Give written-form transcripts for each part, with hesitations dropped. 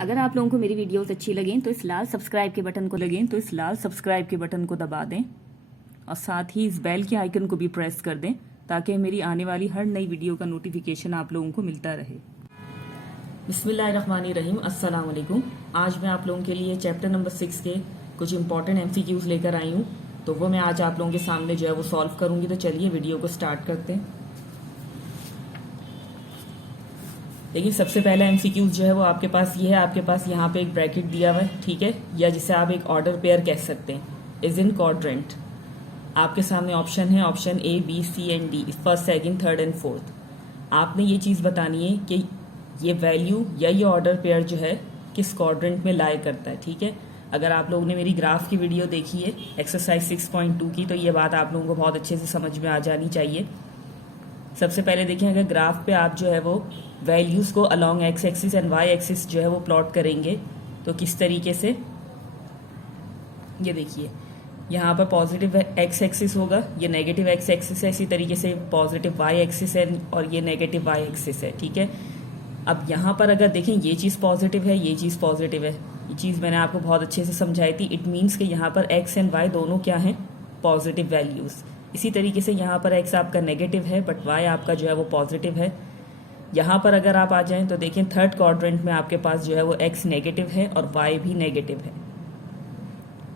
अगर आप लोगों को मेरी वीडियोस अच्छी लगें तो इस लाल सब्सक्राइब के बटन को दबा दें और साथ ही इस बेल के आइकन को भी प्रेस कर दें ताकि मेरी आने वाली हर नई वीडियो का नोटिफिकेशन आप लोगों को मिलता रहे। बिस्मिल्लाहिर्रहमानिर्रहीम, अस्सलाम वालेकुम। आज मैं आप लोगों के लिए चैप्टर नंबर 6 के कुछ इंपॉर्टेंट MCQs लेकर आई हूँ, तो वो मैं आज आप लोगों के सामने जो है वो सॉल्व करूँगी। तो चलिए वीडियो को स्टार्ट करते हैं। देखिए, सबसे पहला MCQs जो है वो आपके पास ये है। आपके पास यहाँ पे एक ब्रैकेट दिया हुआ है, ठीक है, या जिसे आप एक ऑर्डर पेयर कह सकते हैं, इज इन क्वाड्रेंट। आपके सामने ऑप्शन है, option A, B, C and D, first, second, third and fourth. आपने ये चीज़ बतानी है कि ये वैल्यू या ये ऑर्डर पेयर जो है किस क्वाड्रेंट में लाई करता है, ठीक है। अगर आप लोगों ने मेरी ग्राफ की वीडियो देखी है एक्सरसाइज 6.2 की, तो ये बात आप लोगों को बहुत अच्छे से समझ में आ जानी चाहिए। सबसे पहले देखें, अगर ग्राफ पे आप जो है वो वैल्यूज़ को along x axis and y axis जो है वो प्लॉट करेंगे तो किस तरीके से, ये देखिए, यहाँ पर पॉजिटिव एक्स एक्सिस होगा, ये नेगेटिव एक्स एक्सिस है, इसी तरीके से पॉजिटिव वाई एक्सिस है और ये नेगेटिव वाई एक्सिस है, ठीक है। अब यहाँ पर अगर देखें, ये चीज़ पॉजिटिव है, ये चीज़ पॉजिटिव है, ये चीज़ मैंने आपको बहुत अच्छे से समझाई थी। इट मीन्स कि यहाँ पर एक्स एंड वाई दोनों क्या हैं, पॉजिटिव वैल्यूज़। इसी तरीके से यहाँ पर एक्स आपका नेगेटिव है बट वाई आपका जो है वो पॉजिटिव है। यहाँ पर अगर आप आ जाएं तो देखें, थर्ड क्वाड्रेंट में आपके पास जो है वो एक्स नेगेटिव है और वाई भी नेगेटिव है,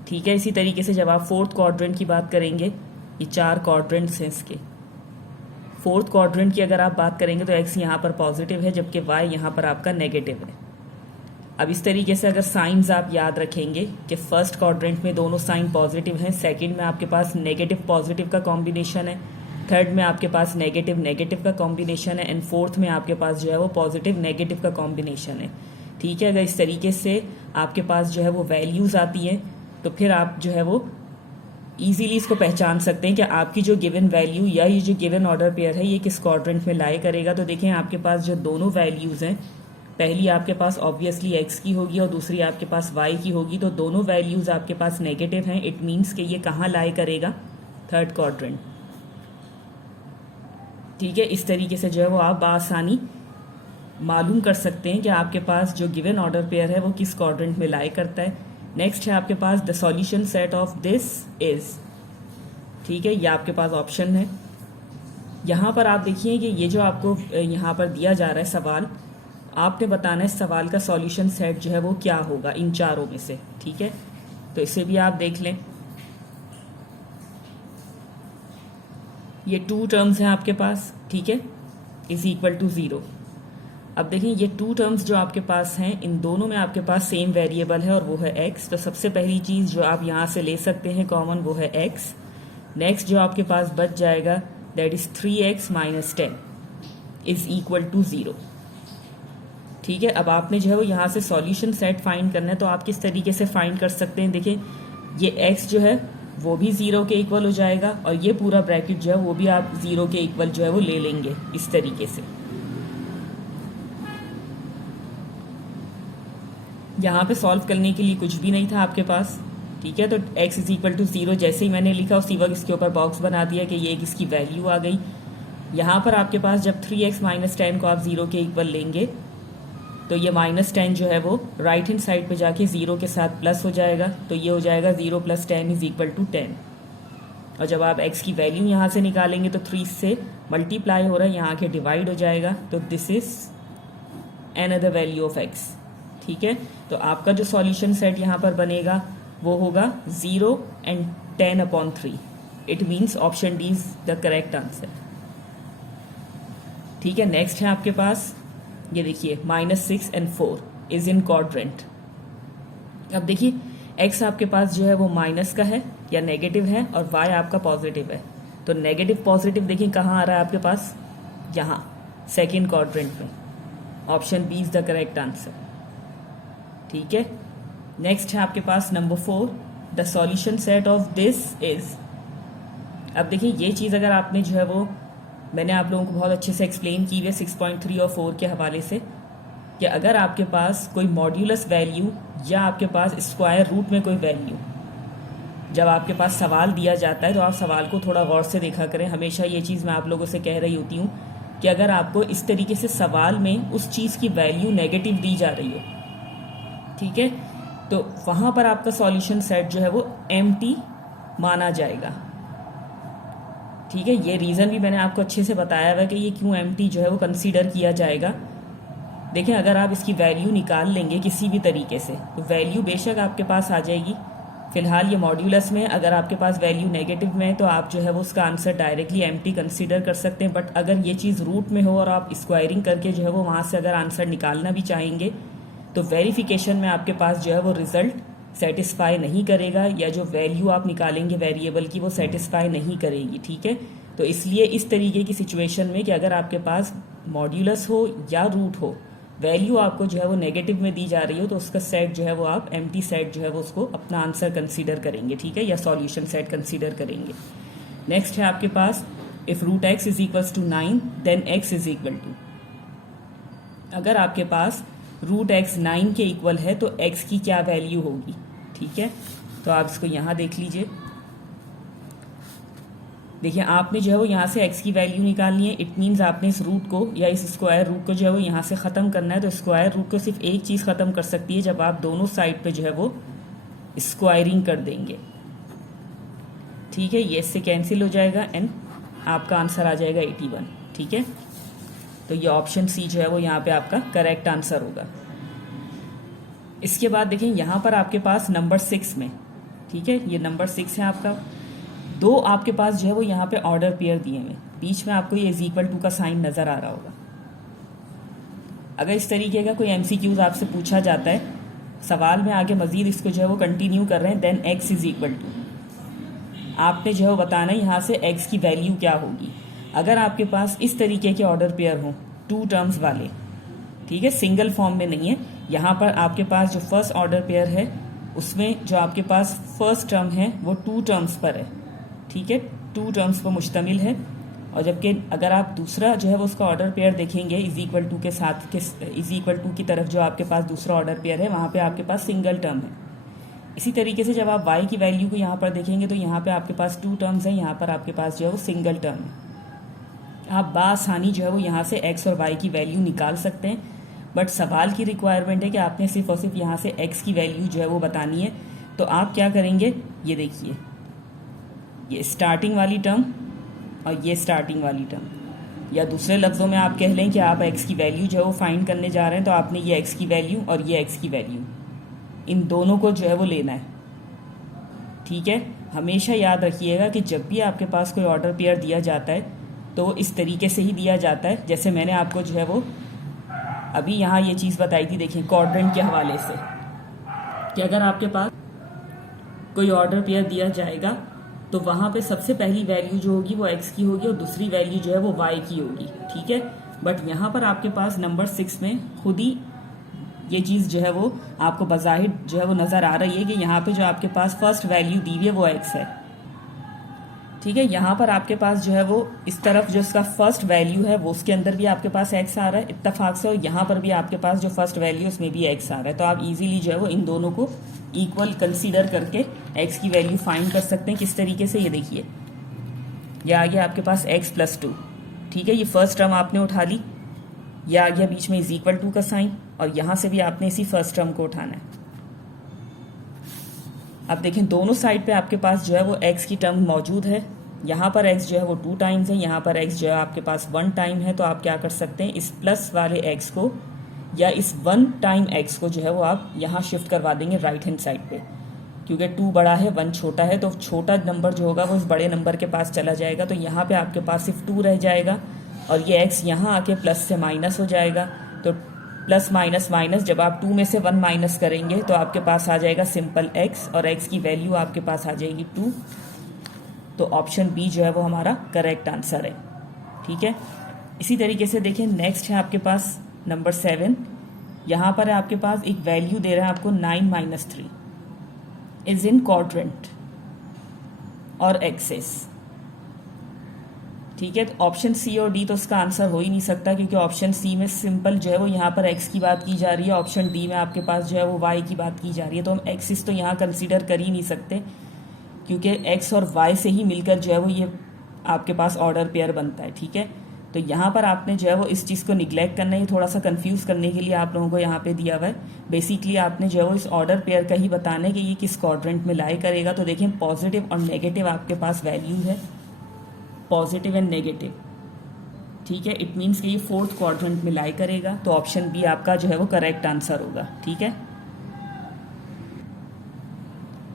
ठीक है। इसी तरीके से जब आप फोर्थ क्वाड्रेंट की बात करेंगे, ये 4 क्वाड्रेंट्स हैं इसके, फोर्थ क्वाड्रेंट की अगर आप बात करेंगे तो एक्स यहाँ पर पॉजिटिव है जबकि वाई यहाँ पर आपका नेगेटिव है। अब इस तरीके से अगर साइंस आप याद रखेंगे कि फर्स्ट क्वाड्रेंट में दोनों साइन पॉजिटिव हैं, सेकंड में आपके पास नेगेटिव पॉजिटिव का कॉम्बिनेशन है, थर्ड में आपके पास नेगेटिव नेगेटिव का कॉम्बिनेशन है एंड फोर्थ में आपके पास जो है वो पॉजिटिव नेगेटिव का कॉम्बिनेशन है, ठीक है। अगर इस तरीके से आपके पास जो है वो वैल्यूज़ आती हैं तो फिर आप जो है वो ईजीली इसको पहचान सकते हैं कि आपकी जो गिवन वैल्यू या ये जो गिवन ऑर्डर पेयर है ये किस क्वाड्रेंट में लाई करेगा। तो देखें, आपके पास जो दोनों वैल्यूज़ हैं, पहली आपके पास ऑब्वियसली एक्स की होगी और दूसरी आपके पास वाई की होगी, तो दोनों वैल्यूज़ आपके पास नेगेटिव हैं। इट मीन्स कि ये कहाँ लाई करेगा, थर्ड क्वाड्रेंट, ठीक है। इस तरीके से जो है वो आप बआसानी मालूम कर सकते हैं कि आपके पास जो गिवन ऑर्डर पेयर है वो किस क्वाड्रेंट में लाई करता है। नेक्स्ट है आपके पास the solution set of this is, ठीक है, ये आपके पास ऑप्शन है। यहाँ पर आप देखिए कि ये जो आपको यहाँ पर दिया जा रहा है सवाल, आपने बताना है सवाल का सॉल्यूशन सेट जो है वो क्या होगा इन चारों में से, ठीक है। तो इसे भी आप देख लें। ये 2 टर्म्स हैं आपके पास, ठीक है, इज इक्वल टू 0। अब देखिए, ये 2 टर्म्स जो आपके पास हैं, इन दोनों में आपके पास सेम वेरिएबल है और वो है x। तो सबसे पहली चीज़ जो आप यहाँ से ले सकते हैं कॉमन, वो है x। नेक्स्ट जो आपके पास बच जाएगा that is 3x minus 10 is equal to 0, ठीक है। अब आपने जो है वो यहाँ से सॉल्यूशन सेट फाइंड करना है, तो आप किस तरीके से फाइंड कर सकते हैं। देखिए, ये x जो है वो भी 0 के इक्वल हो जाएगा और ये पूरा ब्रैकेट जो है वो भी आप 0 के इक्वल जो है वो ले लेंगे इस तरीके से। यहाँ पे सॉल्व करने के लिए कुछ भी नहीं था आपके पास, ठीक है। तो x इज इक्वल टू 0 जैसे ही मैंने लिखा उसी वक्त इसके ऊपर बॉक्स बना दिया कि ये इसकी वैल्यू आ गई। यहाँ पर आपके पास जब 3x माइनस 10 को आप 0 के इक्वल लेंगे तो ये माइनस 10 जो है वो राइट हैंड साइड पे जाके 0 के साथ प्लस हो जाएगा, तो ये हो जाएगा 0 प्लस 10 इज इक्वल टू 10। और जब आप x की वैल्यू यहाँ से निकालेंगे तो 3 से मल्टीप्लाई हो रहा है, यहाँ के डिवाइड हो जाएगा, तो this is another value of x, ठीक है। तो आपका जो सॉल्यूशन सेट यहाँ पर बनेगा वो होगा 0 and 10/3। It means option D is the correct answer, ठीक है। नेक्स्ट है आपके पास, ये देखिए, -6 एंड 4 इज इन क्वाड्रेंट। अब देखिए, x आपके पास जो है वो माइनस का है या नेगेटिव है और y आपका पॉजिटिव है। तो नेगेटिव पॉजिटिव देखिए कहाँ आ रहा है आपके पास, यहाँ सेकेंड क्वाड्रेंट में। Option B is the correct answer, ठीक है। नेक्स्ट है आपके पास number 4, the solution set of this is. अब देखिए, ये चीज़ अगर आपने जो है वो, मैंने आप लोगों को बहुत अच्छे से एक्सप्लेन की हुई 6.3 और 4 के हवाले से, कि अगर आपके पास कोई मॉड्यूलस वैल्यू या आपके पास स्क्वायर रूट में कोई वैल्यू, जब आपके पास सवाल दिया जाता है तो आप सवाल को थोड़ा गौर से देखा करें। हमेशा ये चीज़ मैं आप लोगों से कह रही होती हूँ कि अगर आपको इस तरीके से सवाल में उस चीज़ की वैल्यू नेगेटिव दी जा रही हो ठीक है, तो वहाँ पर आपका सॉल्यूशन सेट जो है वो एम्प्टी माना जाएगा। ठीक है, ये रीज़न भी मैंने आपको अच्छे से बताया हुआ है कि ये क्यों एम्प्टी जो है वो कंसीडर किया जाएगा। देखें, अगर आप इसकी वैल्यू निकाल लेंगे किसी भी तरीके से तो वैल्यू बेशक आपके पास आ जाएगी। फिलहाल ये मॉड्यूलस में, अगर आपके पास वैल्यू नेगेटिव में है तो आप जो है वो उसका आंसर डायरेक्टली एम्प्टी कंसीडर कर सकते हैं। बट अगर ये चीज़ रूट में हो और आप स्क्वायरिंग करके जो है वो वहाँ से अगर आंसर निकालना भी चाहेंगे तो वेरिफिकेशन में आपके पास जो है वो रिजल्ट सेटिस्फाई नहीं करेगा, या जो वैल्यू आप निकालेंगे वेरिएबल की वो सेटिस्फाई नहीं करेगी। ठीक है, तो इसलिए इस तरीके की सिचुएशन में कि अगर आपके पास मॉड्यूलस हो या रूट हो, वैल्यू आपको जो है वो नेगेटिव में दी जा रही हो तो उसका सेट जो है वो आप एम्प्टी सेट जो है वो उसको अपना आंसर कंसीडर करेंगे। ठीक है, या सॉल्यूशन सेट कंसीडर करेंगे। नेक्स्ट है आपके पास if root x is equals to 9 then x is equal to, अगर आपके पास रूट एक्स 9 के इक्वल है तो एक्स की क्या वैल्यू होगी। ठीक है, तो आप इसको यहाँ देख लीजिए। देखिए, आपने जो है वो यहाँ से x की वैल्यू निकालनी है। इट मीन्स आपने इस रूट को या इस स्क्वायर रूट को जो है वो यहाँ से ख़त्म करना है। तो स्क्वायर रूट को सिर्फ एक चीज़ ख़त्म कर सकती है, जब आप दोनों साइड पे जो है वो स्क्वायरिंग कर देंगे। ठीक है, ये इससे कैंसिल हो जाएगा एंड आपका आंसर आ जाएगा 81। ठीक है, तो ये ऑप्शन सी जो है वो यहाँ पे आपका करेक्ट आंसर होगा। इसके बाद देखें, यहाँ पर आपके पास नंबर 6 में, ठीक है, ये नंबर 6 है आपका, दो आपके पास जो है वो यहाँ पे ऑर्डर पेयर दिए हुए, बीच में आपको ये इज इक्वल टू का साइन नज़र आ रहा होगा। अगर इस तरीके का कोई एमसीक्यूज आपसे पूछा जाता है, सवाल में आगे मजीद इसको जो है वो कंटिन्यू कर रहे हैं, then x is equal to, आपने जो है वो बताना है यहाँ से एक्स की वैल्यू क्या होगी। अगर आपके पास इस तरीके के ऑर्डर पेयर हों, 2 टर्म्स वाले, ठीक है, सिंगल फॉर्म में नहीं है, यहाँ पर आपके पास जो फर्स्ट ऑर्डर पेयर है उसमें जो आपके पास फर्स्ट टर्म है वो 2 टर्म्स पर है। ठीक है, 2 टर्म्स पर मुश्तमिल है। और जबकि अगर आप दूसरा जो है वो उसका ऑर्डर पेयर देखेंगे इज इक्वल टू के साथ, इज इक्वल टू की तरफ जो आपके पास दूसरा ऑर्डर पेयर है वहाँ पे आपके पास सिंगल टर्म है। इसी तरीके से जब आप y की वैल्यू को यहाँ पर देखेंगे तो यहाँ पे आपके पास 2 टर्म्स हैं, यहाँ पर आपके पास जो है वो सिंगल टर्म है। आप बासानी जो है वो यहाँ से x और y की वैल्यू निकाल सकते हैं, बट सवाल की रिक्वायरमेंट है कि आपने सिर्फ और सिर्फ यहाँ से x की वैल्यू जो है वो बतानी है। तो आप क्या करेंगे, ये देखिए, ये स्टार्टिंग वाली टर्म और ये स्टार्टिंग वाली टर्म, या दूसरे लफ्ज़ों में आप कह लें कि आप x की वैल्यू जो है वो फाइंड करने जा रहे हैं, तो आपने ये x की वैल्यू और ये x की वैल्यू, इन दोनों को जो है वो लेना है। ठीक है, हमेशा याद रखिएगा कि जब भी आपके पास कोई ऑर्डर पेयर दिया जाता है तो इस तरीके से ही दिया जाता है, जैसे मैंने आपको जो है वो अभी यहाँ ये चीज़ बताई थी, देखिए क्वाड्रेंट के हवाले से, कि अगर आपके पास कोई ऑर्डर पेयर दिया जाएगा तो वहाँ पे सबसे पहली वैल्यू जो होगी वो x की होगी और दूसरी वैल्यू जो है वो y की होगी। ठीक है, बट यहाँ पर आपके पास नंबर 6 में खुद ही ये चीज़ जो है वो आपको बज़ाहिर जो है वो नज़र आ रही है कि यहाँ पे जो आपके पास फर्स्ट वैल्यू दी हुई है वो x है। ठीक है, यहाँ पर आपके पास जो है वो इस तरफ जो इसका फर्स्ट वैल्यू है वो उसके अंदर भी आपके पास x आ रहा है इत्तफाक से, और यहाँ पर भी आपके पास जो फर्स्ट वैल्यू है उसमें भी x आ रहा है। तो आप इजीली जो है वो इन दोनों को इक्वल कंसीडर करके x की वैल्यू फाइंड कर सकते हैं। किस तरीके से, ये देखिए, ये आ गया आपके पास x + 2। ठीक है, ये फर्स्ट टर्म आपने उठा ली, ये आ गया बीच में इज इक्वल टू का साइन, और यहाँ से भी आपने इसी फर्स्ट टर्म को उठाना है। अब देखें, दोनों साइड पे आपके पास जो है वो x की टर्म मौजूद है। यहाँ पर x जो है वो 2 टाइम्स है, यहाँ पर x जो है आपके पास 1 टाइम है। तो आप क्या कर सकते हैं, इस प्लस वाले x को या इस 1 टाइम x को जो है वो आप यहाँ शिफ्ट करवा देंगे राइट हैंड साइड पे, क्योंकि 2 बड़ा है 1 छोटा है, तो छोटा नंबर जो होगा वो इस बड़े नंबर के पास चला जाएगा। तो यहाँ पे आपके पास सिर्फ 2 रह जाएगा और ये x यहाँ आके प्लस से माइनस हो जाएगा। तो प्लस माइनस माइनस, जब आप 2 में से 1 माइनस करेंगे तो आपके पास आ जाएगा सिंपल x, और x की वैल्यू आपके पास आ जाएगी 2। तो ऑप्शन बी जो है वो हमारा करेक्ट आंसर है। ठीक है, इसी तरीके से देखें, नेक्स्ट है आपके पास नंबर 7। यहाँ पर आपके पास एक वैल्यू दे रहा है आपको 9 - 3 इज इन क्वाड्रेंट और एक्सिस। ठीक है, तो ऑप्शन सी और डी तो उसका आंसर हो ही नहीं सकता, क्योंकि ऑप्शन सी में सिंपल जो है वो यहाँ पर एक्स की बात की जा रही है, ऑप्शन डी में आपके पास जो है वो वाई की बात की जा रही है। तो हम एक्सिस तो यहाँ कंसीडर कर ही नहीं सकते, क्योंकि एक्स और वाई से ही मिलकर जो है वो ये आपके पास ऑर्डर पेयर बनता है। ठीक है, तो यहाँ पर आपने जो है वो इस चीज़ को निगलेक्ट करना है, थोड़ा सा कंफ्यूज करने के लिए आप लोगों को यहाँ पे दिया हुआ है। बेसिकली आपने जो है वो इस ऑर्डर पेयर का ही बताना है कि ये किस क्वाड्रेंट में लाई करेगा। तो देखिए पॉजिटिव और नेगेटिव आपके पास वैल्यू है, पॉजिटिव एंड नेगेटिव, ठीक है। इट मीन्स कि ये फोर्थ क्वाड्रेंट में लाई करेगा, तो ऑप्शन बी आपका जो है वो करेक्ट आंसर होगा, ठीक है।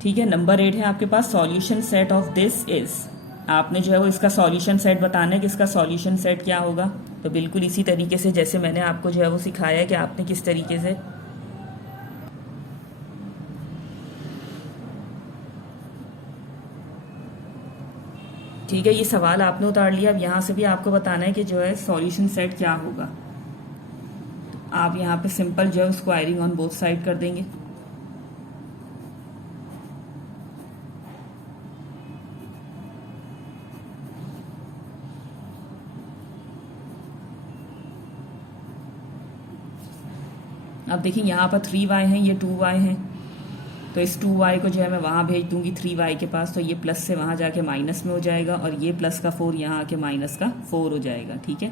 ठीक है, नंबर 8 है आपके पास solution set of this is. आपने जो है वो इसका सॉल्यूशन सेट बताना है कि इसका सॉल्यूशन सेट क्या होगा। तो बिल्कुल इसी तरीके से जैसे मैंने आपको जो है वो सिखाया है कि आपने किस तरीके से ठीक है, ये सवाल आपने उतार लिया। अब यहाँ से भी आपको बताना है कि जो है सॉल्यूशन सेट क्या होगा। तो आप यहाँ पे सिंपल जो है उसको स्क्वायरिंग ऑन बोथ साइड कर देंगे। अब देखिए यहाँ पर 3y है, ये 2y है, तो इस 2y को जो है मैं वहाँ भेज दूंगी 3y के पास, तो ये प्लस से वहाँ जाके माइनस में हो जाएगा और ये प्लस का 4 यहाँ आके माइनस का 4 हो जाएगा, ठीक है।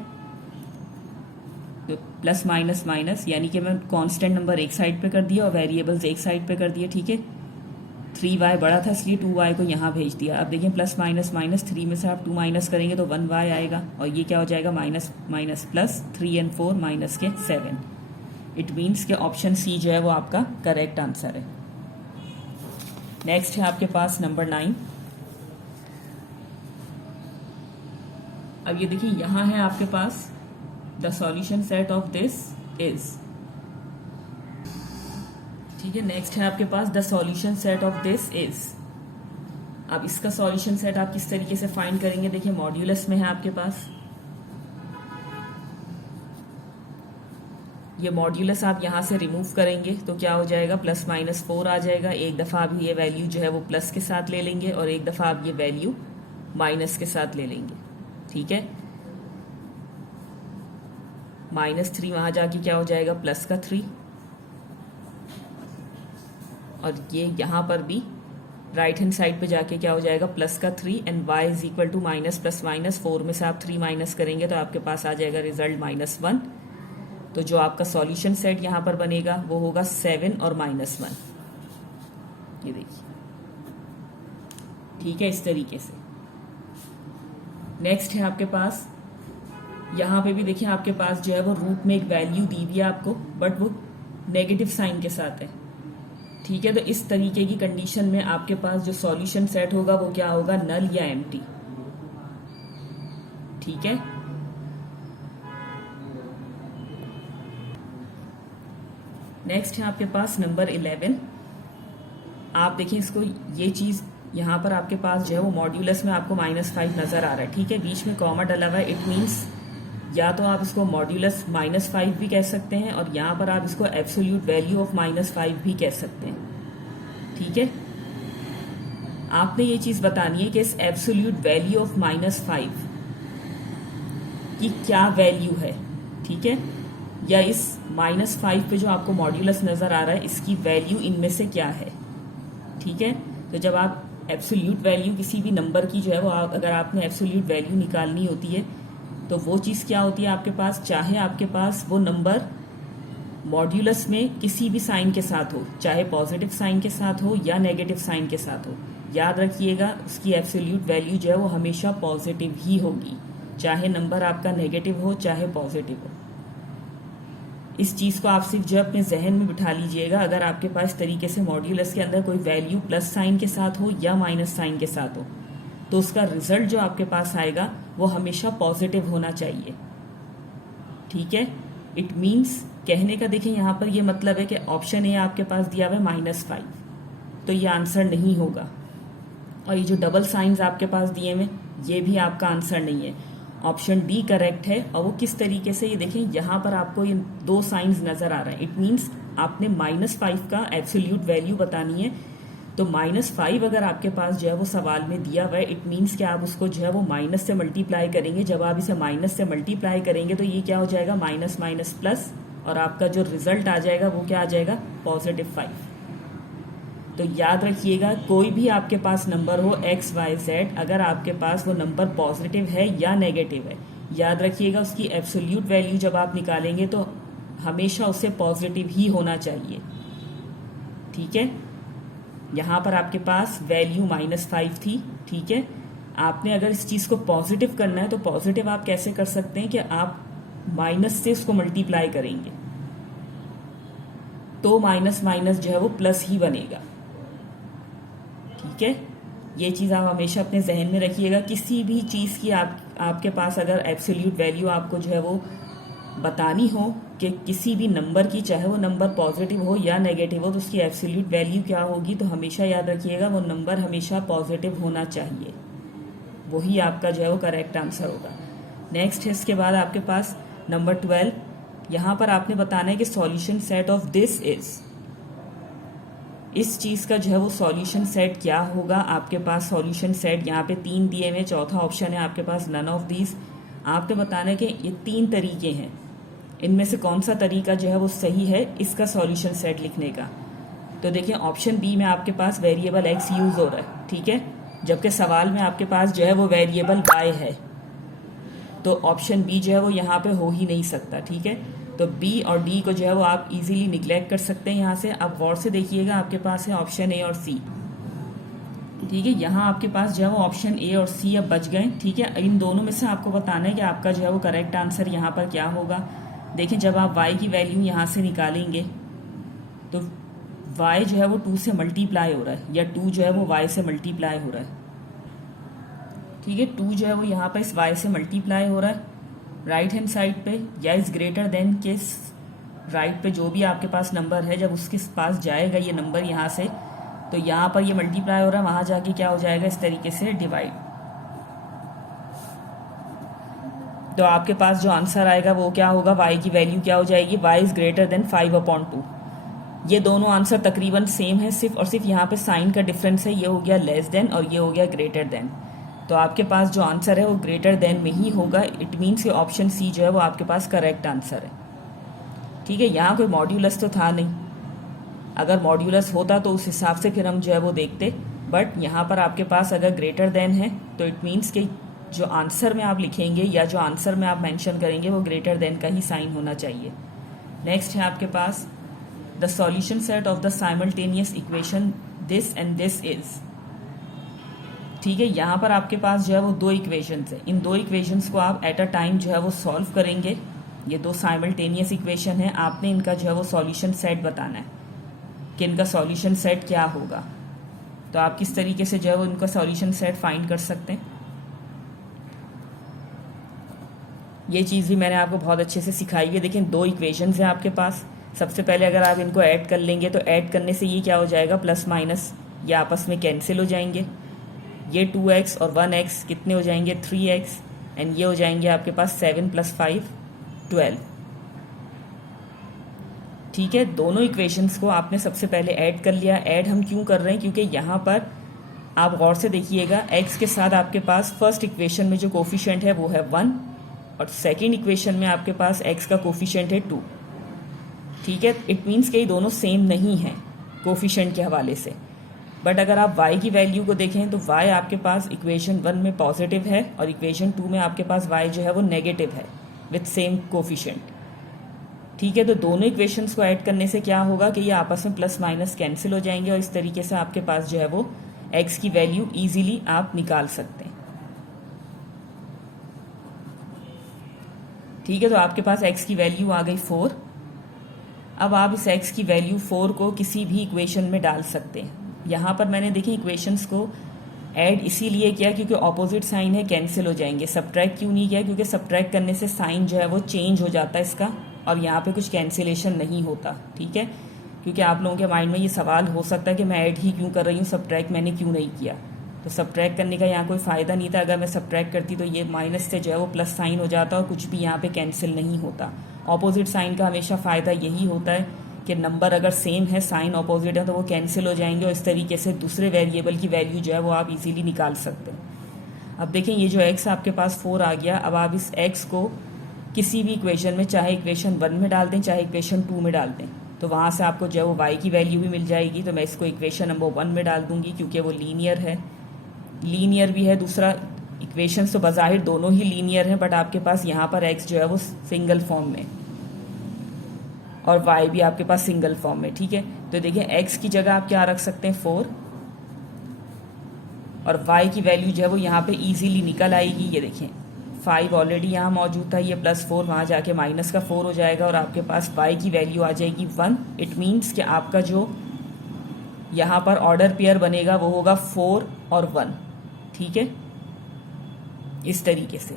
तो प्लस माइनस माइनस, यानी कि मैं कांस्टेंट नंबर एक साइड पे कर दिया और वेरिएबल्स एक साइड पे कर दिए, ठीक है। 3y बड़ा था इसलिए 2y को यहाँ भेज दिया। अब देखिए प्लस माइनस माइनस, 3 में से आप 2 माइनस करेंगे तो 1y आएगा और ये क्या हो जाएगा minus minus plus, 3 and 4 minus के 7। इट मीन्स कि ऑप्शन सी जो है वो आपका करेक्ट आंसर है। नेक्स्ट है आपके पास नंबर 9। अब ये देखिए यहाँ है आपके पास the solution set of this is, ठीक है। नेक्स्ट है आपके पास the solution set of this is. अब इसका सॉल्यूशन सेट आप किस तरीके से फाइंड करेंगे, देखिए मॉड्यूलस में है आपके पास, ये मॉड्यूलस आप यहाँ से रिमूव करेंगे तो क्या हो जाएगा प्लस माइनस 4 आ जाएगा। एक दफ़ा आप ये वैल्यू जो है वो प्लस के साथ ले लेंगे और एक दफ़ा आप ये वैल्यू माइनस के साथ ले लेंगे, ठीक है। -3 वहाँ जाके क्या हो जाएगा प्लस का 3, और ये यहाँ पर भी राइट हैंड साइड पे जाके क्या हो जाएगा प्लस का 3 and y is equal to minus plus minus 4 में से आप 3 माइनस करेंगे तो आपके पास आ जाएगा रिजल्ट -1। तो जो आपका सॉल्यूशन सेट यहाँ पर बनेगा वो होगा 7 और -1, ये देखिए, ठीक है, इस तरीके से। नेक्स्ट है आपके पास यहाँ पे भी देखिए आपके पास जो है वो रूट में एक वैल्यू दी हुई है आपको, बट वो नेगेटिव साइन के साथ है, ठीक है। तो इस तरीके की कंडीशन में आपके पास जो सॉल्यूशन सेट होगा वो क्या होगा, नल या एम्प्टी, ठीक है। नेक्स्ट है आपके पास नंबर 11। आप देखिए इसको, ये चीज यहाँ पर आपके पास जो है वो मॉड्यूलस में आपको -5 नजर आ रहा है, ठीक है, बीच में कॉमा डला हुआ है। इट मीन्स या तो आप इसको मॉड्यूलस -5 भी कह सकते हैं और यहाँ पर आप इसको एब्सोल्यूट वैल्यू ऑफ -5 भी कह सकते हैं, ठीक है। आपने ये चीज बतानी है कि इस एब्सोल्यूट वैल्यू ऑफ -5 की क्या वैल्यू है, ठीक है, या इस -5 पे जो आपको मॉड्यूलस नजर आ रहा है इसकी वैल्यू इनमें से क्या है, ठीक है। तो जब आप एब्सोल्यूट वैल्यू किसी भी नंबर की जो है वो अगर आपने एब्सोल्यूट वैल्यू निकालनी होती है तो वो चीज़ क्या होती है आपके पास, चाहे आपके पास वो नंबर मॉड्यूलस में किसी भी साइन के साथ हो, चाहे पॉजिटिव साइन के साथ हो या नेगेटिव साइन के साथ हो, याद रखिएगा उसकी एब्सोल्यूट वैल्यू जो है वो हमेशा पॉजिटिव ही होगी, चाहे नंबर आपका नेगेटिव हो चाहे पॉजिटिव हो। इस चीज़ को आप सिर्फ जो अपने जहन में बिठा लीजिएगा। अगर आपके पास तरीके से मॉड्यूलस के अंदर कोई वैल्यू प्लस साइन के साथ हो या माइनस साइन के साथ हो तो उसका रिजल्ट जो आपके पास आएगा वो हमेशा पॉजिटिव होना चाहिए, ठीक है। इट मीन्स कहने का देखिए यहाँ पर ये मतलब है कि ऑप्शन ए आपके पास दिया हुआ है -5, तो ये आंसर नहीं होगा। और ये जो डबल साइंस आपके पास दिए हुए ये भी आपका आंसर नहीं है। ऑप्शन डी करेक्ट है। और वो किस तरीके से, ये देखें यहाँ पर आपको ये 2 साइंस नजर आ रहा है। इट मीन्स आपने -5 का एब्सोल्यूट वैल्यू बतानी है, तो -5 अगर आपके पास जो है वो सवाल में दिया हुआ है, इट मीन्स कि आप उसको जो है वो माइनस से मल्टीप्लाई करेंगे। जब आप इसे माइनस से मल्टीप्लाई करेंगे तो ये क्या हो जाएगा माइनस माइनस प्लस, और आपका जो रिजल्ट आ जाएगा वो क्या आ जाएगा +5। तो याद रखिएगा कोई भी आपके पास नंबर हो x y z, अगर आपके पास वो नंबर पॉजिटिव है या नेगेटिव है याद रखिएगा उसकी एब्सोल्यूट वैल्यू जब आप निकालेंगे तो हमेशा उसे पॉजिटिव ही होना चाहिए, ठीक है। यहाँ पर आपके पास वैल्यू -5 थी, ठीक है। आपने अगर इस चीज़ को पॉजिटिव करना है तो पॉजिटिव आप कैसे कर सकते हैं कि आप माइनस से उसको मल्टीप्लाई करेंगे तो माइनस माइनस जो है वो प्लस ही बनेगा, ठीक है। ये चीज़ आप हमेशा अपने जहन में रखिएगा। किसी भी चीज़ की आपके पास अगर एब्सोल्यूट वैल्यू आपको जो है वो बतानी हो कि किसी भी नंबर की, चाहे वो नंबर पॉजिटिव हो या नेगेटिव हो, तो उसकी एब्सोल्यूट वैल्यू क्या होगी, तो हमेशा याद रखिएगा वो नंबर हमेशा पॉजिटिव होना चाहिए, वही आपका जो है वो करेक्ट आंसर होगा। नेक्स्ट है इसके बाद आपके पास नंबर 12। यहाँ पर आपने बताना है कि solution set of this is, इस चीज़ का जो है वो सॉल्यूशन सेट क्या होगा। आपके पास सॉल्यूशन सेट यहाँ पे 3 दिए हुए, चौथा ऑप्शन है आपके पास नन ऑफ दीज। आपने बताना है कि ये 3 तरीके हैं, इनमें से कौन सा तरीका जो है वो सही है इसका सॉल्यूशन सेट लिखने का। तो देखिए ऑप्शन बी में आपके पास वेरिएबल एक्स यूज हो रहा है, ठीक है, जबकि सवाल में आपके पास जो है वो वेरिएबल वाई है, तो ऑप्शन बी जो है वो यहाँ पे हो ही नहीं सकता, ठीक है। तो बी और डी को जो है वो आप इजीली निग्लेक्ट कर सकते हैं यहाँ से। अब गौर से देखिएगा आपके पास है ऑप्शन ए और सी, ठीक है। यहाँ आपके पास जो है वो ऑप्शन ए और सी अब बच गए, ठीक है। इन दोनों में से आपको बताना है कि आपका जो है वो करेक्ट आंसर यहाँ पर क्या होगा। देखिए जब आप y की वैल्यू यहाँ से निकालेंगे तो y जो है वो 2 से मल्टीप्लाई हो रहा है, या 2 जो है वो y से मल्टीप्लाई हो रहा है, ठीक है। 2 जो है वो यहाँ पर इस y से मल्टीप्लाई हो रहा है राइट हैंड साइड पे, या इज ग्रेटर देन के राइट पे जो भी आपके पास नंबर है, जब उसके पास जाएगा ये नंबर यहाँ से, तो यहाँ पर ये मल्टीप्लाई हो रहा है, वहाँ जाके क्या हो जाएगा इस तरीके से डिवाइड। तो आपके पास जो आंसर आएगा वो क्या होगा, y की वैल्यू क्या हो जाएगी, y इज ग्रेटर देन 5/2। ये दोनों आंसर तकरीबन सेम है, सिर्फ और सिर्फ यहाँ पे साइन का डिफरेंस है, ये हो गया लेस देन और ये हो गया ग्रेटर देन। तो आपके पास जो आंसर है वो ग्रेटर देन में ही होगा। इट मीन्स कि ऑप्शन सी जो है वो आपके पास करेक्ट आंसर है, ठीक है। यहाँ कोई मॉड्यूलस तो था नहीं, अगर मॉड्यूलस होता तो उस हिसाब से फिर हम जो है वो देखते, बट यहाँ पर आपके पास अगर ग्रेटर देन है तो इट मीन्स कि जो आंसर में आप लिखेंगे या जो आंसर में आप मेंशन करेंगे वो ग्रेटर देन का ही साइन होना चाहिए। नेक्स्ट है आपके पास the solution set of the simultaneous equation this and this is, ठीक है। यहाँ पर आपके पास जो है वो 2 इक्वेशंस है, इन 2 इक्वेशंस को आप एट अ टाइम जो है वो सॉल्व करेंगे। ये 2 साइमल्टेनियस इक्वेशन है, आपने इनका जो है वो सॉल्यूशन सेट बताना है कि इनका सॉल्यूशन सेट क्या होगा। तो आप किस तरीके से जो है वो इनका सॉल्यूशन सेट फाइंड कर सकते हैं, ये चीज़ भी मैंने आपको बहुत अच्छे से सिखाई है। देखिए 2 इक्वेशंस हैं आपके पास, सबसे पहले अगर आप इनको ऐड कर लेंगे तो ऐड करने से ये क्या हो जाएगा, प्लस माइनस ये आपस में कैंसिल हो जाएंगे। ये 2x और 1x कितने हो जाएंगे, 3x, एंड ये हो जाएंगे आपके पास 7 + 5 12, ठीक है। दोनों इक्वेशंस को आपने सबसे पहले ऐड कर लिया। ऐड हम क्यों कर रहे हैं, क्योंकि यहाँ पर आप गौर से देखिएगा x के साथ आपके पास फर्स्ट इक्वेशन में जो कोफिशिएंट है वो है 1 और सेकेंड इक्वेशन में आपके पास x का कोफिशिएंट है 2, ठीक है। इट मीन्स कि ये दोनों सेम नहीं हैं कोफिशिएंट के हवाले से। बट अगर आप y की वैल्यू को देखें तो y आपके पास इक्वेशन 1 में पॉजिटिव है और इक्वेशन 2 में आपके पास y जो है वो नेगेटिव है विथ सेम कोफिशिएंट, ठीक है। तो दोनों इक्वेशंस को ऐड करने से क्या होगा कि ये आपस में प्लस माइनस कैंसिल हो जाएंगे और इस तरीके से आपके पास जो है वो x की वैल्यू ईजिली आप निकाल सकते हैं, ठीक है। तो आपके पास x की वैल्यू आ गई 4। अब आप इस x की वैल्यू 4 को किसी भी इक्वेशन में डाल सकते हैं। यहाँ पर मैंने देखिए इक्वेशंस को ऐड इसीलिए किया क्योंकि ऑपोजिट साइन है, कैंसिल हो जाएंगे। सब्ट्रैक्ट क्यों नहीं किया, क्योंकि सब्ट्रैक्ट करने से साइन जो है वो चेंज हो जाता है इसका, और यहाँ पे कुछ कैंसिलेशन नहीं होता, ठीक है। क्योंकि आप लोगों के माइंड में ये सवाल हो सकता है कि मैं ऐड ही क्यों कर रही हूँ, सब्ट्रैक्ट मैंने क्यों नहीं किया। तो सब्ट्रैक्ट करने का यहाँ कोई फ़ायदा नहीं था। अगर मैं सब्ट्रैक्ट करती तो ये माइनस से जो है वो प्लस साइन हो जाता और कुछ भी यहाँ पे कैंसिल नहीं होता। ऑपोजिट साइन का हमेशा फ़ायदा यही होता है कि नंबर अगर सेम है, साइन ऑपोजिट है, तो वो कैंसिल हो जाएंगे और इस तरीके से दूसरे वेरिएबल की वैल्यू जो है वो आप इजीली निकाल सकते हैं। अब देखें ये जो x आपके पास 4 आ गया। अब आप इस x को किसी भी इक्वेशन में, चाहे इक्वेशन 1 में डाल दें चाहे इक्वेशन 2 में डाल दें, तो वहाँ से आपको जो है वो y की वैल्यू भी मिल जाएगी। तो मैं इसको इक्वेशन नंबर 1 में डाल दूंगी क्योंकि वो लीनियर है, लीनियर भी है, दूसरा इक्वेशंस तो बाज़ाहिर दोनों ही लीनियर हैं, बट आपके पास यहाँ पर x जो है वो सिंगल फॉर्म में और y भी आपके पास सिंगल फॉर्म में, ठीक है। तो देखिए x की जगह आप क्या रख सकते हैं 4, और y की वैल्यू जो है वो यहाँ पे इजीली निकल आएगी। ये देखें 5 ऑलरेडी यहाँ मौजूद था, ये +4 वहाँ जाके -4 हो जाएगा और आपके पास y की वैल्यू आ जाएगी 1। इट मीन्स कि आपका जो यहाँ पर ऑर्डर पेयर बनेगा वो होगा 4 और 1, ठीक है। इस तरीके से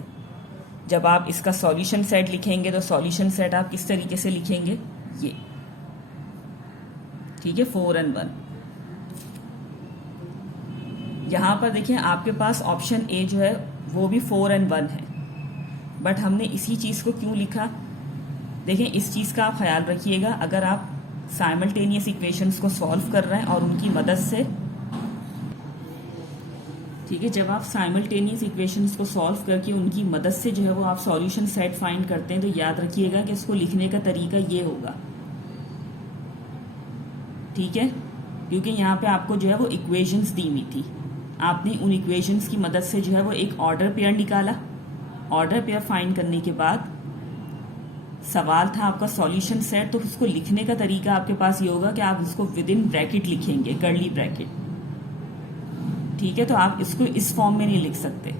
जब आप इसका सॉल्यूशन सेट लिखेंगे तो सॉल्यूशन सेट आप किस तरीके से लिखेंगे, ये, ठीक है, 4 और 1। यहाँ पर देखिए आपके पास ऑप्शन ए जो है वो भी 4 और 1 है, बट हमने इसी चीज़ को क्यों लिखा, देखें इस चीज़ का आप ख्याल रखिएगा। अगर आप साइमल्टेनियस इक्वेशंस को सॉल्व कर रहे हैं और उनकी मदद से, ठीक है, जब आप साइमल्टेनियस इक्वेशंस को सॉल्व करके उनकी मदद से जो है वो आप सॉल्यूशन सेट फाइंड करते हैं, तो याद रखिएगा कि इसको लिखने का तरीका ये होगा, ठीक है, क्योंकि यहाँ पे आपको जो है वो इक्वेशंस दी हुई थी, आपने उन इक्वेशंस की मदद से जो है वो एक ऑर्डर पेयर निकाला। ऑर्डर पेयर फाइंड करने के बाद सवाल था आपका सॉल्यूशन सेट, तो उसको लिखने का तरीका आपके पास ये होगा कि आप उसको विद इन ब्रैकेट लिखेंगे, कर्ली ब्रैकेट, ठीक है। तो आप इसको इस फॉर्म में नहीं लिख सकते,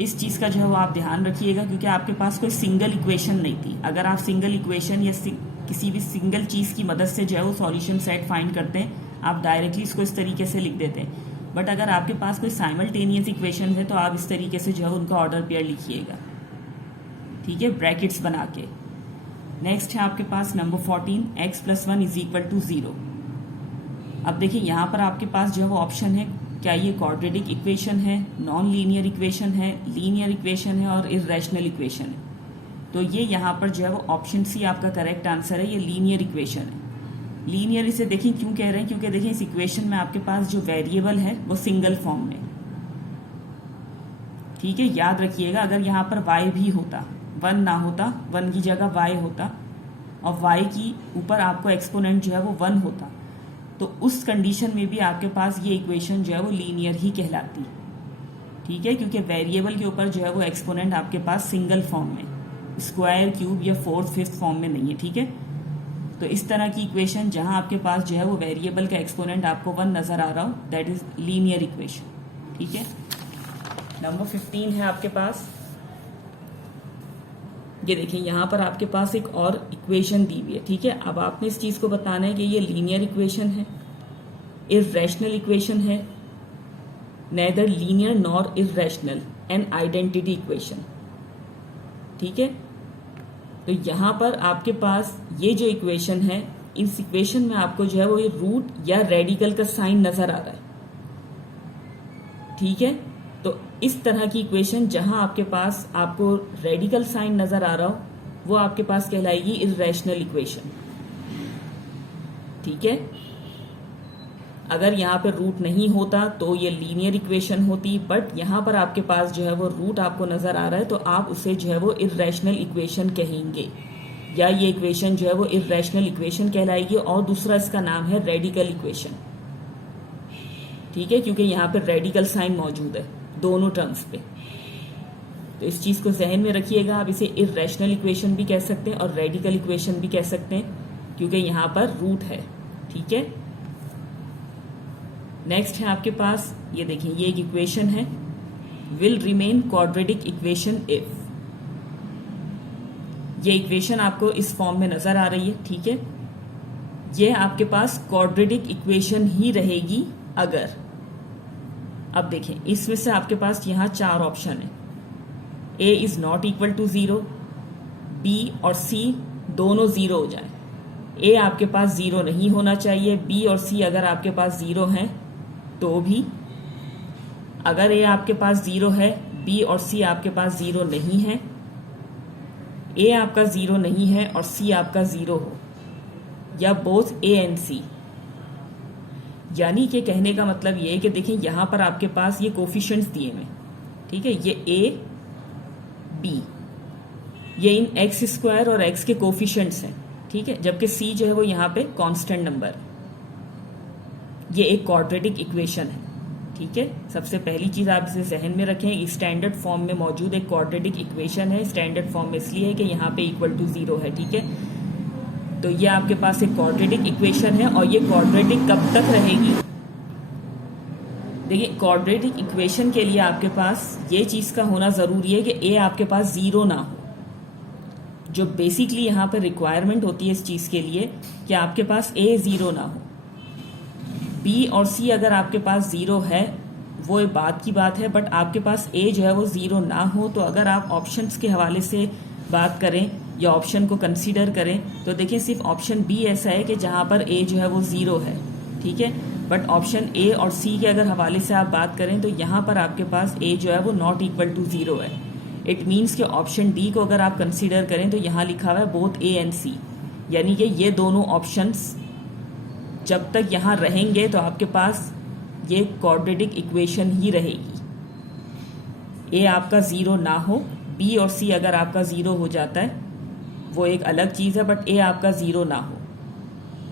इस चीज़ का जो है वो आप ध्यान रखिएगा, क्योंकि आपके पास कोई सिंगल इक्वेशन नहीं थी। अगर आप सिंगल इक्वेशन या किसी भी सिंगल चीज़ की मदद से जो है वो सॉल्यूशन सेट फाइंड करते हैं, आप डायरेक्टली इसको इस तरीके से लिख देते हैं। बट अगर आपके पास कोई साइमल्टेनियस इक्वेशन है तो आप इस तरीके से जो है उनका ऑर्डर पेयर लिखिएगा, ठीक है, ब्रैकेट्स बना के। नेक्स्ट है आपके पास नंबर 14, x + 1 = 0। अब देखिए यहाँ पर आपके पास जो है वो ऑप्शन है, क्या ये क्वाड्रेटिक इक्वेशन है, नॉन लीनियर इक्वेशन है, लीनियर इक्वेशन है और इर्रेशनल इक्वेशन है। तो ये यहाँ पर जो है वो ऑप्शन सी आपका करेक्ट आंसर है, ये लीनियर इक्वेशन है। लीनियर इसे देखिए क्यों कह रहे हैं, क्योंकि देखिए इस इक्वेशन में आपके पास जो वेरिएबल है वो सिंगल फॉर्म में, ठीक है। याद रखिएगा अगर यहाँ पर y भी होता, 1 ना होता, 1 की जगह y होता और y की ऊपर आपको एक्सपोनेंट जो है वो 1 होता, तो उस कंडीशन में भी आपके पास ये इक्वेशन जो है वो लीनियर ही कहलाती, ठीक है, क्योंकि वेरिएबल के ऊपर जो है वो एक्सपोनेंट आपके पास सिंगल फॉर्म में, स्क्वायर, क्यूब या 4th 5th फॉर्म में नहीं है, ठीक है। तो इस तरह की इक्वेशन जहां आपके पास जो है वो वेरिएबल का एक्सपोनेंट आपको 1 नजर आ रहा हो, दैट इज लीनियर इक्वेशन, ठीक है। नंबर 15 है आपके पास, ये देखिए यहाँ पर आपके पास एक और इक्वेशन दी हुई है, ठीक है। अब आपने इस चीज को बताना है कि ये लीनियर इक्वेशन है, इर्रेशनल इक्वेशन है, neither linear nor irrational, and identity equation, ठीक है। तो यहाँ पर आपके पास ये जो इक्वेशन है, इस इक्वेशन में आपको जो है वो ये रूट या रेडिकल का साइन नजर आ रहा है, ठीक है। तो इस तरह की इक्वेशन जहां आपके पास आपको रेडिकल साइन नजर आ रहा हो, वो आपके पास कहलाएगी इर्रेशनल इक्वेशन, ठीक है। अगर यहाँ पे रूट नहीं होता तो ये लीनियर इक्वेशन होती, बट यहाँ पर आपके पास जो है वो रूट आपको नजर आ रहा है, तो आप उसे जो है वो इर्रेशनल इक्वेशन कहेंगे, या ये इक्वेशन जो है वो इर्रेशनल इक्वेशन कहलाएगी। और दूसरा इसका नाम है रेडिकल इक्वेशन, ठीक है, क्योंकि यहाँ पे रेडिकल साइन मौजूद है दोनों टर्म्स पे। तो इस चीज को जहन में रखिएगा, आप इसे इर्रेशनल इक्वेशन भी कह सकते हैं और रेडिकल इक्वेशन भी कह सकते हैं, क्योंकि यहाँ पर रूट है, ठीक है। नेक्स्ट है आपके पास, ये देखिए ये एक इक्वेशन है, will remain quadratic equation if. ये इक्वेशन आपको इस फॉर्म में नजर आ रही है, ठीक है। ये आपके पास क्वाड्रेटिक इक्वेशन ही रहेगी अगर, अब देखें इसमें से आपके पास यहाँ 4 ऑप्शन है, a is not equal to 0, b और c दोनों 0 हो जाए, a आपके पास 0 नहीं होना चाहिए, b और c अगर आपके पास 0 हैं तो भी, अगर a आपके पास 0 है, b और c आपके पास 0 नहीं है, a आपका 0 नहीं है और c आपका 0 हो, या बोथ a एंड c। यानी कि कहने का मतलब ये है कि देखिए यहां पर आपके पास ये कोफिशिएंट्स दिए हुए, ठीक है, ये a b, ये इन x² और x के कोफिशिएंट्स हैं, ठीक है, जबकि c जो है वो यहाँ पे कांस्टेंट नंबर, ये एक क्वाड्रेटिक इक्वेशन है, ठीक है, सबसे पहली चीज आप इसे जहन में रखें, स्टैंडर्ड फॉर्म में मौजूद एक क्वाड्रेटिक इक्वेशन है। स्टैंडर्ड फॉर्म में इसलिए है कि यहाँ पे इक्वल टू 0 है। ठीक है, तो ये आपके पास एक क्वाड्रेटिक इक्वेशन है और ये क्वाड्रेटिक कब तक रहेगी? देखिए, क्वाड्रेटिक इक्वेशन के लिए आपके पास ये चीज का होना जरूरी है कि ए आपके पास 0 ना हो। जो बेसिकली यहाँ पे रिक्वायरमेंट होती है इस चीज के लिए कि आपके पास ए 0 ना हो। बी और सी अगर आपके पास 0 है वो एक बात की बात है, बट आपके पास ए जो है वो 0 ना हो। तो अगर आप ऑप्शंस के हवाले से बात करें या ऑप्शन को कंसीडर करें तो देखिए सिर्फ ऑप्शन बी ऐसा है कि जहाँ पर ए जो है वो 0 है। ठीक है, बट ऑप्शन ए और सी के अगर हवाले से आप बात करें तो यहाँ पर आपके पास ए जो है वो नॉट इक्वल टू 0 है। इट मीन्स कि ऑप्शन डी को अगर आप कंसीडर करें तो यहाँ लिखा हुआ है बोथ ए एंड सी, यानी कि ये दोनों ऑप्शंस जब तक यहाँ रहेंगे तो आपके पास ये क्वाड्रेटिक इक्वेशन ही रहेगी। ए आपका 0 ना हो, बी और सी अगर आपका 0 हो जाता है वो एक अलग चीज़ है, बट ए आपका 0 ना हो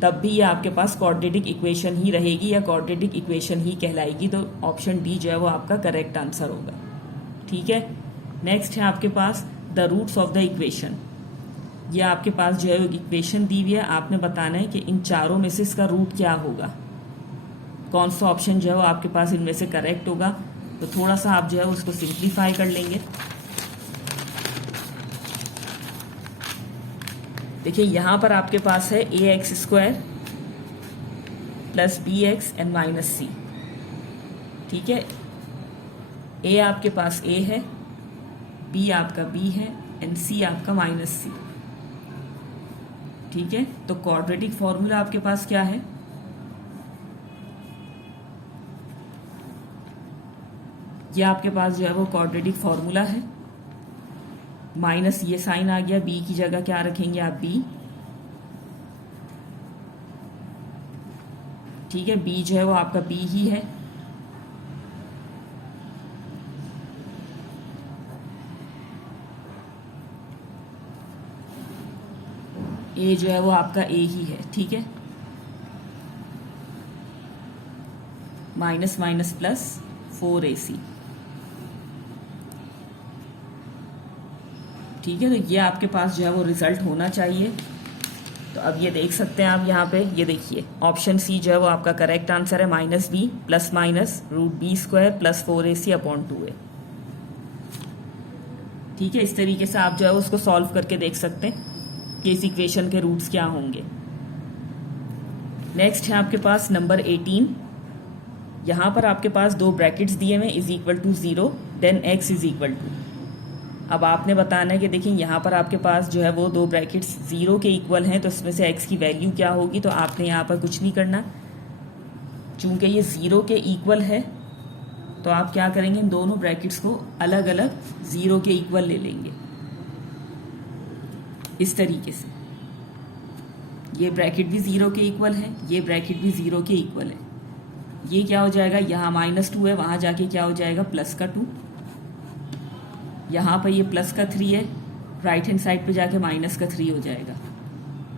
तब भी ये आपके पास क्वाड्रेटिक इक्वेशन ही रहेगी या क्वाड्रेटिक इक्वेशन ही कहलाएगी। तो ऑप्शन डी जो है वो आपका करेक्ट आंसर होगा। ठीक है, नेक्स्ट है आपके पास the roots of the equation. ये आपके पास जो है इक्वेशन दी हुई है, आपने बताना है कि इन चारों में से इसका रूट क्या होगा, कौन सा ऑप्शन जो है वो आपके पास इनमें से करेक्ट होगा। तो थोड़ा सा आप जो है उसको सिंप्लीफाई कर लेंगे। देखिए यहाँ पर आपके पास है a x square plus b x and minus c. ठीक है, ए आपके पास ए है, बी आपका बी है एंड सी आपका माइनस सी। ठीक है, तो क्वाड्रेटिक फॉर्मूला आपके पास क्या है? ये आपके पास जो है वो क्वाड्रेटिक फॉर्मूला है। माइनस ये साइन आ गया, बी की जगह क्या रखेंगे आप? बी। ठीक है, बी जो है वो आपका बी ही है। ए जो है वो आपका ए ही है। ठीक है, माइनस माइनस प्लस 4ac। ठीक है, तो ये आपके पास जो है वो रिजल्ट होना चाहिए। तो अब ये देख सकते हैं आप यहाँ पे, ये देखिए ऑप्शन सी जो है वो आपका करेक्ट आंसर है, minus b plus minus root b square plus 4ac upon 2a। ठीक है, इस तरीके से आप जो है उसको सॉल्व करके देख सकते हैं कि इस इक्वेशन के रूट्स क्या होंगे। नेक्स्ट है आपके पास नंबर 18। यहाँ पर आपके पास दो ब्रैकेट्स दिए हुए, is equal to 0 then x is equal to. अब आपने बताना है कि देखिए यहाँ पर आपके पास जो है वो दो ब्रैकेट्स 0 के इक्वल हैं, तो इसमें से x की वैल्यू क्या होगी। तो आपने यहाँ पर कुछ नहीं करना, चूंकि ये 0 के इक्वल है तो आप क्या करेंगे, इन दोनों ब्रैकेट्स को अलग अलग 0 के इक्वल ले लेंगे इस तरीके से। ये ब्रैकेट भी 0 के इक्वल है, ये ब्रैकेट भी 0 के इक्वल है। ये क्या हो जाएगा, यहाँ -2 है, वहां जाके क्या हो जाएगा प्लस का 2। यहाँ पर ये प्लस का 3 है, राइट हैंड साइड पे जाके माइनस का 3 हो जाएगा।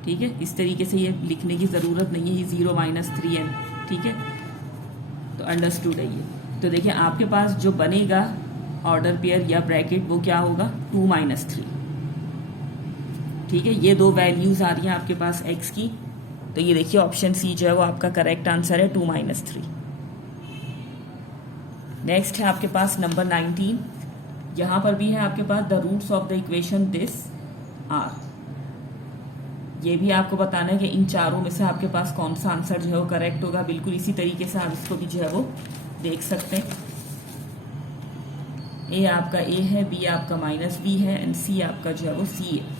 ठीक है, इस तरीके से ये लिखने की ज़रूरत नहीं है, ये 0 - 3n। ठीक है, तो अंडरस्टूड है ये। तो देखिए आपके पास जो बनेगा ऑर्डर पेयर या ब्रैकेट वो क्या होगा, 2 - 3। ठीक है, ये दो वैल्यूज आ रही हैं आपके पास x की। तो ये देखिए ऑप्शन सी जो है वो आपका करेक्ट आंसर है, 2 - 3। नेक्स्ट है आपके पास नंबर 19। यहाँ पर भी है आपके पास the roots of the equation this are. ये भी आपको बताना है कि इन चारों में से आपके पास कौन सा आंसर जो है वो करेक्ट होगा। बिल्कुल इसी तरीके से आप इसको भी जो है वो देख सकते हैं। ए आपका ए है, बी आपका -b है एंड सी आपका जो है वो सी है।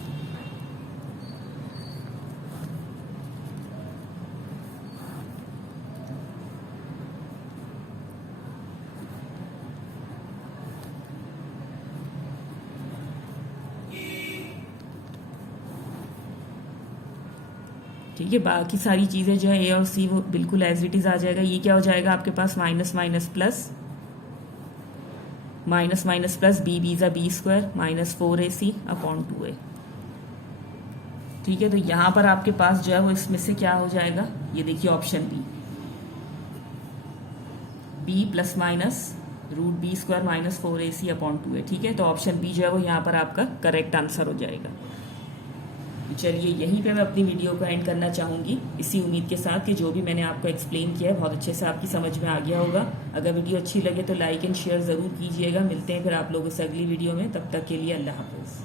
ठीक है, बाकी सारी चीज़ें जो है ए और सी वो बिल्कुल एज इट इज़ आ जाएगा। ये क्या हो जाएगा आपके पास minus minus plus b b ज़ा b square -4ac upon 2a। ठीक है, तो यहाँ पर आपके पास जो है वो इसमें से क्या हो जाएगा, ये देखिए option b b plus minus root b square minus 4ac/2 है। ठीक है, तो ऑप्शन बी जो है वो यहाँ पर आपका करेक्ट आंसर हो जाएगा। चलिए यहीं पे मैं अपनी वीडियो को एंड करना चाहूँगी, इसी उम्मीद के साथ कि जो भी मैंने आपको एक्सप्लेन किया है बहुत अच्छे से आपकी समझ में आ गया होगा। अगर वीडियो अच्छी लगे तो लाइक एंड शेयर ज़रूर कीजिएगा। मिलते हैं फिर आप लोगों से अगली वीडियो में, तब तक के लिए अल्लाह हाफिज़।